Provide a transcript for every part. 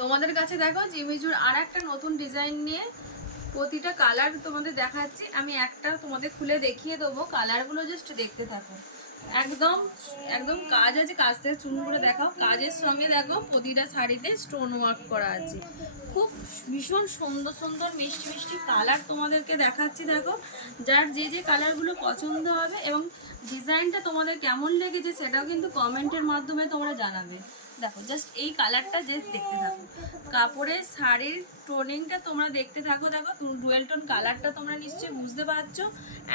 তোমাদের কাছে দেখো জিমিচুর আর একটা নতুন ডিজাইন নিয়ে প্রতিটা কালার তোমাদের দেখাচ্ছি। আমি একটা তোমাদের খুলে দেখিয়ে দেবো, কালারগুলো জাস্ট দেখতে থাকো। একদম একদম কাজ আছে, কাজ থেকে চুনগুলো দেখাও। কাজের সঙ্গে দেখো প্রতিটা শাড়িতে স্টোন ওয়ার্ক করা আছে। খুব ভীষণ সুন্দর সুন্দর মিষ্টি মিষ্টি কালার তোমাদেরকে দেখাচ্ছি। দেখো যার যে যে কালারগুলো পছন্দ হবে এবং ডিজাইনটা তোমাদের কেমন লেগেছে সেটাও কিন্তু কমেন্টের মাধ্যমে তোমরা জানাবে। দেখো জাস্ট এই কালারটা যে দেখতে থাকো, কাপড়ের শাড়ির টোনিংটা তোমরা দেখতে থাকো। দেখো ডুয়েল টোন কালারটা তোমরা নিশ্চয়ই বুঝতে পারছো।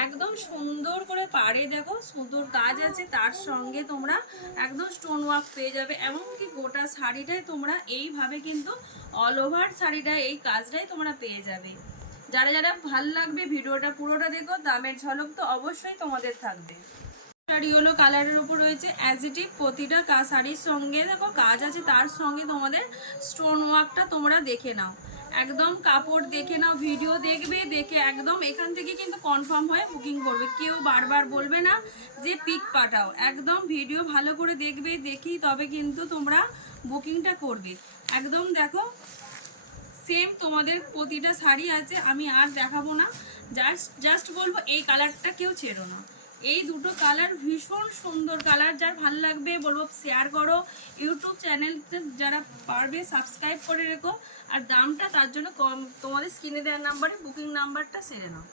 একদম সুন্দর করে পাড়ে দেখো সুন্দর কাজ আছে, তার সঙ্গে তোমরা একদম স্টোন ওয়ার্ক পেয়ে যাবে। এমনকি গোটা শাড়িটাই তোমরা এইভাবে কিন্তু অল ওভার শাড়িটা এই কাজটাই তোমরা পেয়ে যাবে। যারা যারা ভাল লাগবে ভিডিওটা পুরোটা দেখো। দামের ঝলক তো অবশ্যই তোমাদের থাকবে। ইয়েলো কালারের উপর রয়েছে অ্যাজিটিভ প্রতিটা শাড়ির সঙ্গে দেখো কাজ আছে, তার সঙ্গে তোমাদের স্টোন ওয়ার্কটা তোমরা দেখে নাও। একদম কাপড় দেখে নাও, ভিডিও দেখবে, দেখে একদম এখান থেকে কিন্তু কনফার্ম হয়ে বুকিং করবে। কেউ বারবার বলবে না যে পিক পাঠাও, একদম ভিডিও ভালো করে দেখবে, দেখি তবে কিন্তু তোমরা বুকিংটা করবে। একদম দেখো সেম তোমাদের প্রতিটা শাড়ি আছে, আমি আর দেখাবো না। জাস্ট বলবো এই কালারটা কেউ ছেড়ো না। এই দুটো কালার ভীষণ সুন্দর কালার, যার ভাল লাগবে বলবো শেয়ার করো। ইউটিউব চ্যানেলতে যারা পারবে সাবস্ক্রাইব করে রেখো। আর দামটা তার জন্য কম, তোমাদের স্ক্রিনে দেওয়ার নাম্বারে বুকিং নাম্বারটা সেরে নাও।